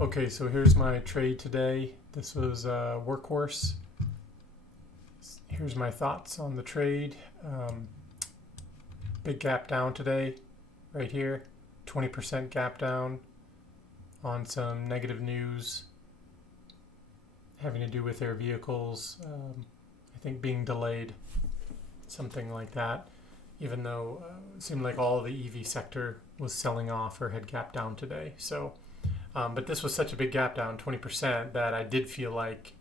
Okay, so here's my trade today. This was a workhorse. Here's my thoughts on the trade. Big gap down today, right here. 20% gap down on some negative news having to do with their vehicles, I think being delayed, something like that. Even though it seemed like all of the EV sector was selling off or had gap down today. But this was such a big gap down, 20%, that I did feel like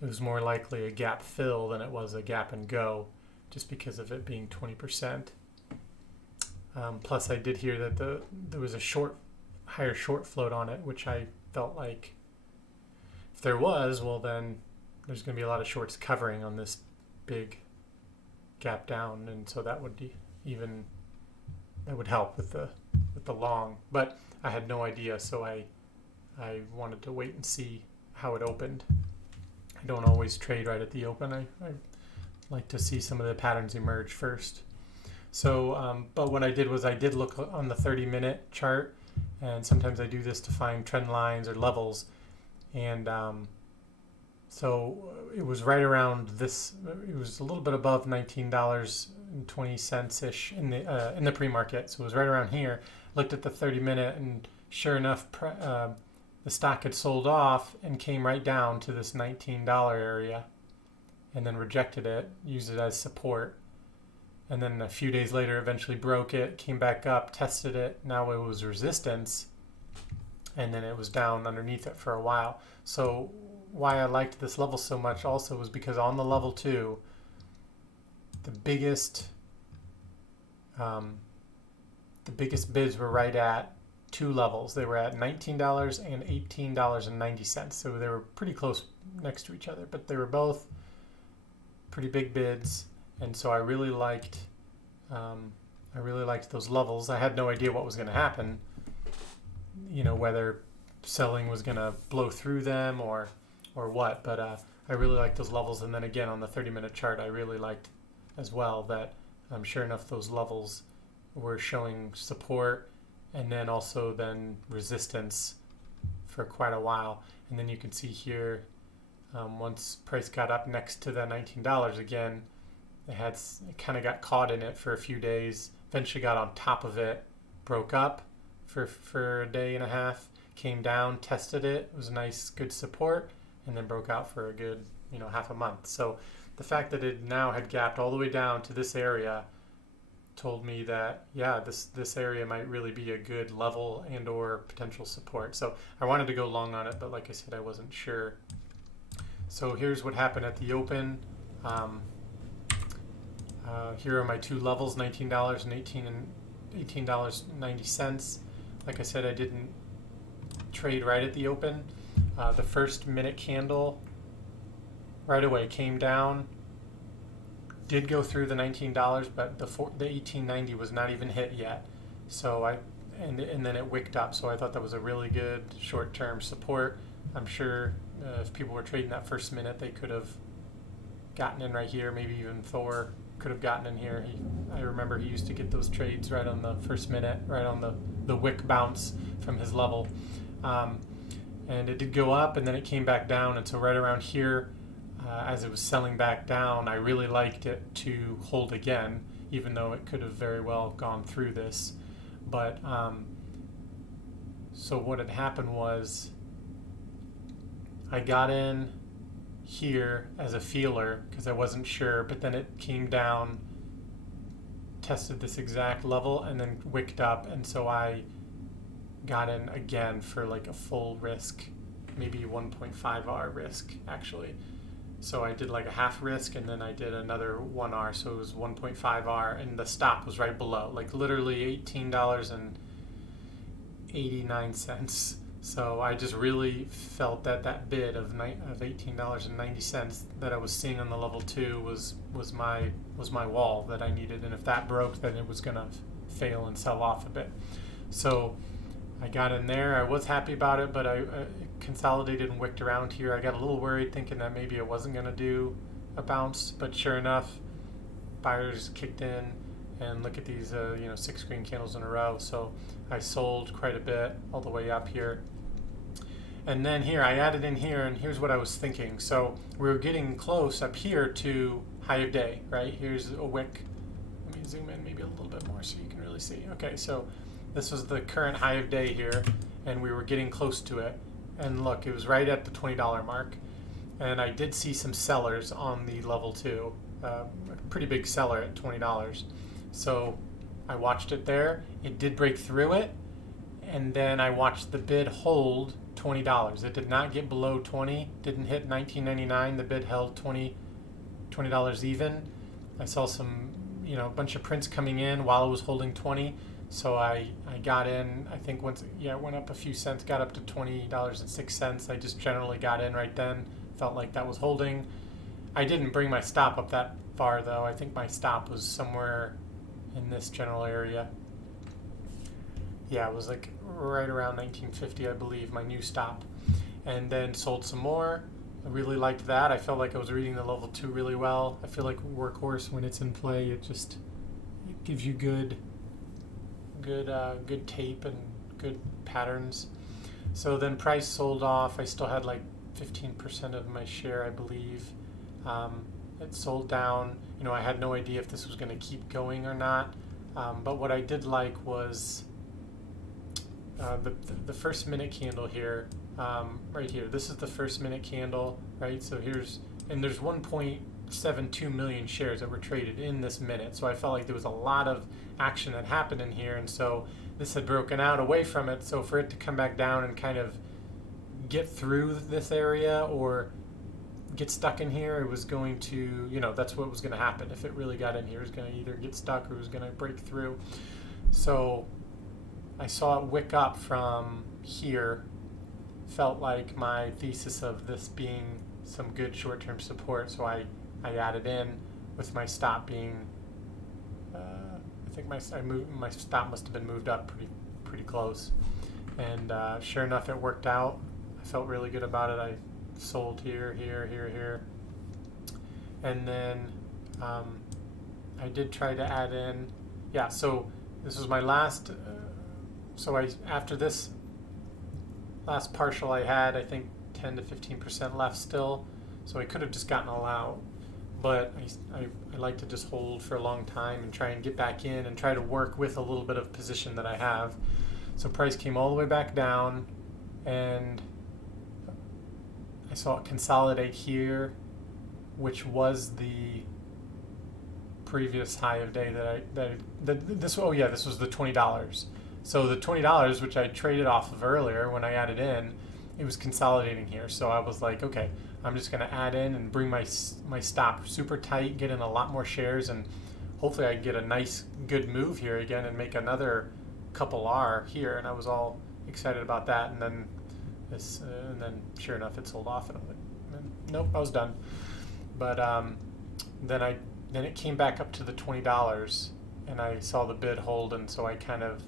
it was more likely a gap fill than it was a gap and go, just because of it being 20%. Plus, I did hear that there was a higher short float on it, which I felt like if there was, well, then there's going to be a lot of shorts covering on this big gap down, and so that would help with the long. But I had no idea, so I wanted to wait and see how it opened. I don't always trade right at the open. I like to see some of the patterns emerge first. So, but what I did was I did look on the 30-minute chart, and sometimes I do this to find trend lines or levels. And so it was right around this. It was a little bit above $19.20 ish in the pre-market. So it was right around here. Looked at the 30-minute, and sure enough, the stock had sold off and came right down to this $19 area, and then rejected it, used it as support. And then a few days later, eventually broke it, came back up, tested it. Now it was resistance, and then it was down underneath it for a while. So why I liked this level so much also was because on the level 2, the biggest bids were right at two levels. They were at $19 and $18.90. So they were pretty close next to each other, but they were both pretty big bids. And so I really liked those levels. I had no idea what was going to happen, whether selling was going to blow through them or what. But I really liked those levels. And then again, on the 30-minute chart, I really liked as well that sure enough, those levels were showing support and then also then resistance for quite a while. And then you can see here, once price got up next to the $19 again, it kind of got caught in it for a few days, eventually got on top of it, broke up for a day and a half, came down, tested it, was a nice, good support, and then broke out for a good, half a month. So the fact that it now had gapped all the way down to this area told me that, yeah, this area might really be a good level and or potential support. So I wanted to go long on it, but like I said, I wasn't sure. So here's what happened at the open. Here are my two levels, $19 and $18.90. Like I said, I didn't trade right at the open. The first minute candle right away came down, did go through the $19, but the $18.90 was not even hit yet. So and then it wicked up. So I thought that was a really good short-term support. I'm sure if people were trading that first minute, they could have gotten in right here. Maybe even Thor could have gotten in here. I remember he used to get those trades right on the first minute, right on the wick bounce from his level. And it did go up, and then it came back down. And so right around here, as it was selling back down, I really liked it to hold again, even though it could have very well gone through this. But so what had happened was I got in here as a feeler because I wasn't sure, but then it came down, tested this exact level, and then wicked up, and so I got in again for like a full risk, maybe 1.5R risk actually. So I did like a half risk, and then I did another 1R, so it was 1.5R, and the stop was right below, like literally $18.89. So I just really felt that bid of $18.90 that I was seeing on the level 2 was my wall that I needed, and if that broke, then it was going to fail and sell off a bit. So I got in there. I was happy about it, but I consolidated and wicked around here. I got a little worried, thinking that maybe it wasn't going to do a bounce, but sure enough, buyers kicked in, and look at these 6 green candles in a row. So I sold quite a bit all the way up here, And then here, I added in here, and here's what I was thinking. So we were getting close up here to high of day, right? Here's a wick. Let me zoom in maybe a little bit more so you can really see. Okay, so this was the current high of day here, and we were getting close to it. And look, it was right at the $20 mark. And I did see some sellers on the level 2, a pretty big seller at $20. So I watched it there. It did break through it, and then I watched the bid hold $20. It did not get below 20. Didn't hit $19.99. The bid held $20 even. I saw some, a bunch of prints coming in while it was holding 20. So I got in. I think once it went up a few cents, got up to $20.06. I just generally got in right then. Felt like that was holding. I didn't bring my stop up that far though. I think my stop was somewhere in this general area. Yeah, it was like right around 1950, I believe, my new stop. And then sold some more. I really liked that. I felt like I was reading the level 2 really well. I feel like Workhorse, when it's in play, it gives you good tape and good patterns. So then price sold off. I still had like 15% of my share, I believe. It sold down. I had no idea if this was going to keep going or not. But what I did like was the first minute candle here, right here. This is the first minute candle, right? So there's 1.72 million shares that were traded in this minute. So I felt like there was a lot of action that happened in here, and so this had broken out away from it. So for it to come back down and kind of get through this area or get stuck in here, it was going to, that's what was going to happen. If it really got in here, it was going to either get stuck or it was going to break through. So I saw it wick up from here. Felt like my thesis of this being some good short-term support, so I added in with my stop being, I think my stop must have been moved up pretty close. And sure enough, it worked out. I felt really good about it. I sold here, and then I did try to add in. Yeah, so this was my last. After this last partial, I had I think 10 to 15% left still. So I could have just gotten all out, but I like to just hold for a long time and try and get back in and try to work with a little bit of position that I have. So price came all the way back down, and I saw it consolidate here, which was the previous high of day this was the $20. So the $20, which I traded off of earlier when I added in, it was consolidating here. So I was like, okay, I'm just going to add in and bring my stop super tight, get in a lot more shares, and hopefully I get a nice, good move here again and make another couple R here. And I was all excited about that. And then sure enough, it sold off, and I'm like, nope, I was done. But then it came back up to the $20, and I saw the bid hold, and so I kind of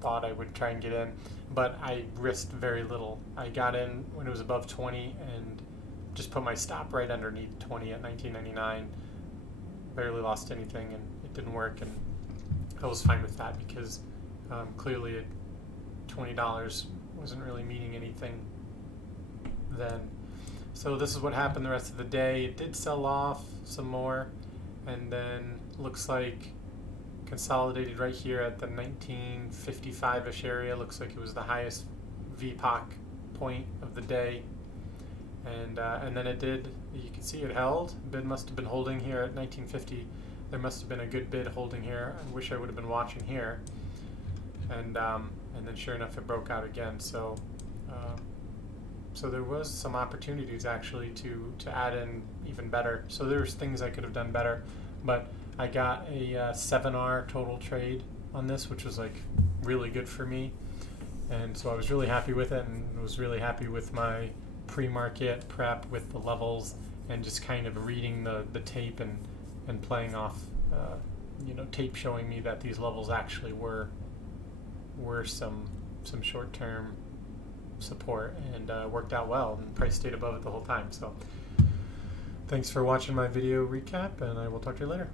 thought I would try and get in, but I risked very little. I got in when it was above 20 and just put my stop right underneath 20 at $19.99. Barely lost anything, and it didn't work, and I was fine with that because clearly $20 wasn't really meaning anything then. So this is what happened the rest of the day. It did sell off some more, and then looks like consolidated right here at the 1955-ish area. Looks like it was the highest VPOC point of the day, and then it did. You can see it held. Bid must have been holding here at 1950. There must have been a good bid holding here. I wish I would have been watching here, and then sure enough, it broke out again. So there was some opportunities actually to add in even better. So there's things I could have done better, but I got a 7R total trade on this, which was like really good for me, and so I was really happy with it, and was really happy with my pre-market prep with the levels and just kind of reading the tape and playing off tape showing me that these levels actually were some short-term support, and worked out well, and price stayed above it the whole time. So thanks for watching my video recap, and I will talk to you later.